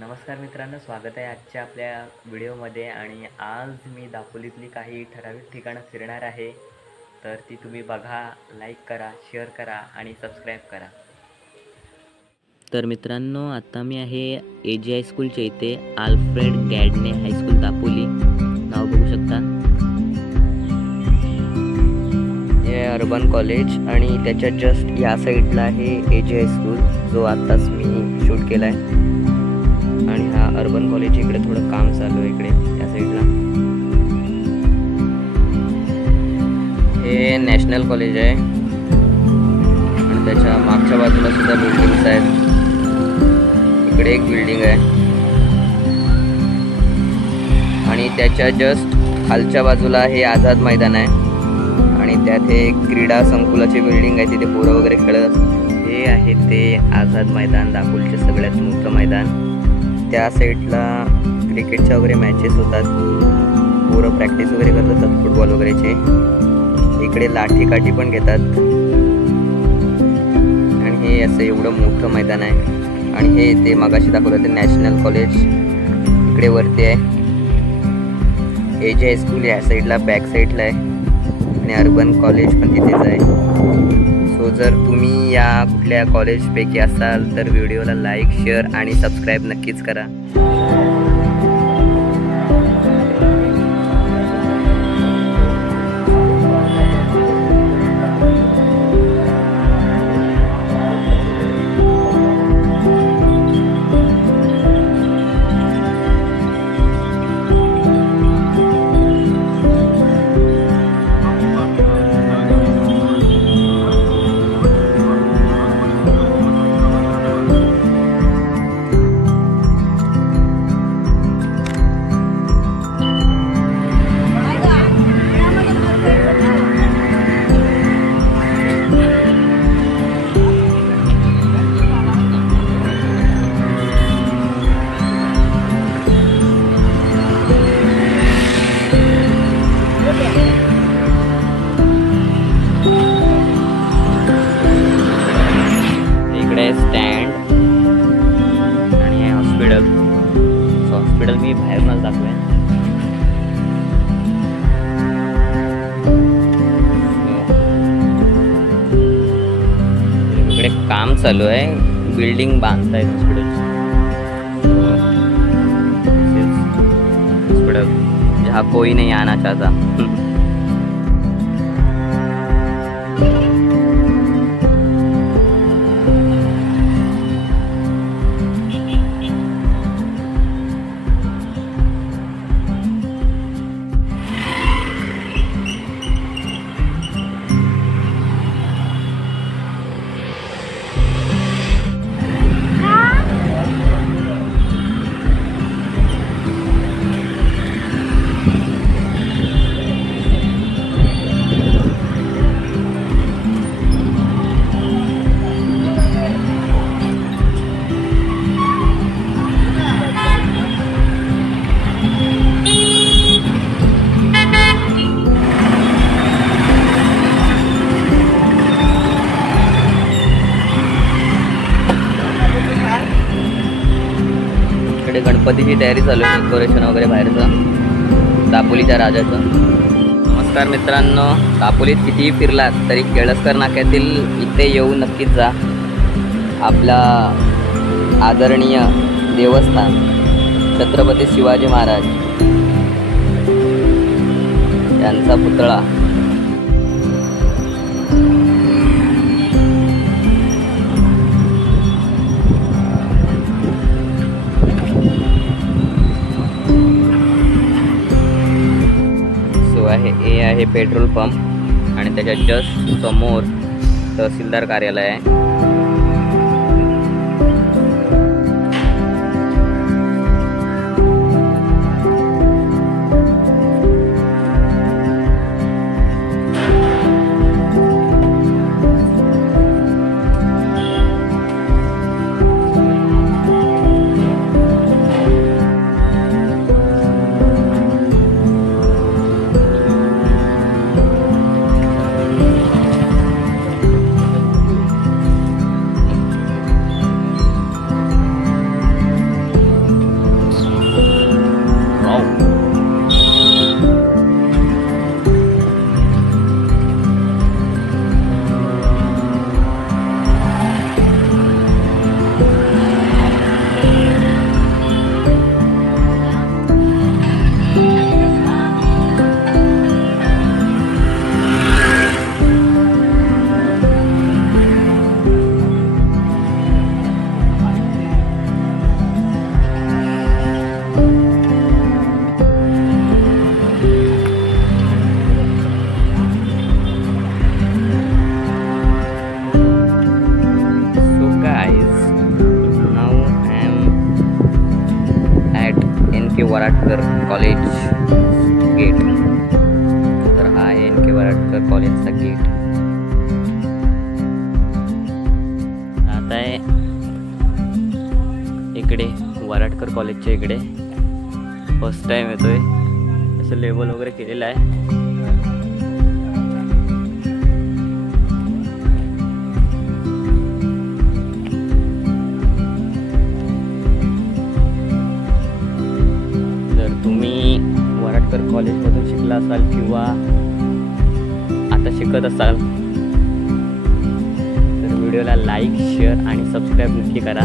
नमस्कार मित्रांनो, स्वागत आहे आजच्या आपल्या व्हिडिओमध्ये. आणि आज मी दापोलीतली काही ठराविक ठिकाणं फिरणार आहे. तर ती तुम्ही बघा, लाईक करा, शेअर करा आणि सबस्क्राईब करा. तर मित्रांनो, आता मी आहे AG हायस्कूलच्या इथे. आल्फ्रेड गॅडने हायस्कूल दापोली नाव बघू शकता. हे अर्बन कॉलेज आणि त्याच्या जस्ट या साईडला आहे AG हायस्कूल, जो आत्ताच मी शूट केला आहे. आणि हा अर्बन कॉलेज इकडे थोडं काम चालू आहे इकडे या साईडला. हे नॅशनल कॉलेज आहे आणि त्याच्या मागच्या बाजूला सुद्धा बिल्डिंग्स आहेत. इकडे एक बिल्डिंग आहे आणि त्याच्या जस्ट खालच्या बाजूला हे आझाद मैदान आहे आणि त्यात हे क्रीडा संकुलाची बिल्डिंग आहे, तिथे पोरं वगैरे खेळत असतात. हे आहे ते आझाद मैदान, दापोलीचे सगळ्यात मोठं मैदान. त्या साईडला क्रिकेटच्या वगैरे मॅचेस होतात, पोरं प्रॅक्टिस वगैरे करत असतात फुटबॉल वगैरेचे. इकडे लाठी काठी पण घेतात आणि हे असं एवढं मोठं मैदान आहे. आणि हे ते मगाशी दाखवलं ते नॅशनल कॉलेज इकडे वरती आहे. AG हायस्कूल या साईडला बॅक साईडला आहे आणि अर्बन कॉलेज पण तिथेच आहे. सो जर तुम्ही या कुठल्या कॉलेजपैकी असाल तर व्हिडिओला लाईक, शेअर आणि सबस्क्राईब नक्कीच करा. स्टँड आणि हे हॉस्पिटल मी बाहेरूनच दाखवेन. इकडे काम चालू आहे, बिल्डिंग बांधतायत हॉस्पिटल. जहाँ कोई नहीं आना चाहता. गणपतीची तयारी चालू आहे, डेकोरेशन वगैरे बाहेरचं दापोलीच्या राजाचं. नमस्कार मित्रांनो, दापोलीत कितीही फिरलात तरी केळसकर नाक्यातील इथे येऊन नक्कीच जा. आपला आदरणीय देवस्थान छत्रपती शिवाजी महाराज यांचा पुतळा. हे आहे पेट्रोल पंप आणि त्याच्या जस्ट समोर तहसीलदार कार्यालय आहे. NK Varadkar college gate. तर हा आहे NK वराडकर कॉलेजचा गेट. आता आहे इकडे वराडकर कॉलेजच्या इकडे फर्स्ट टाइम येतोय. असं लेवल वगैरे केलेलं आहे. जर तुम्ही वराडकर कॉलेजमधून शिकला असाल किंवा आता शिकत असाल तर व्हिडिओला लाईक, शेअर आणि सबस्क्राईब नक्की करा.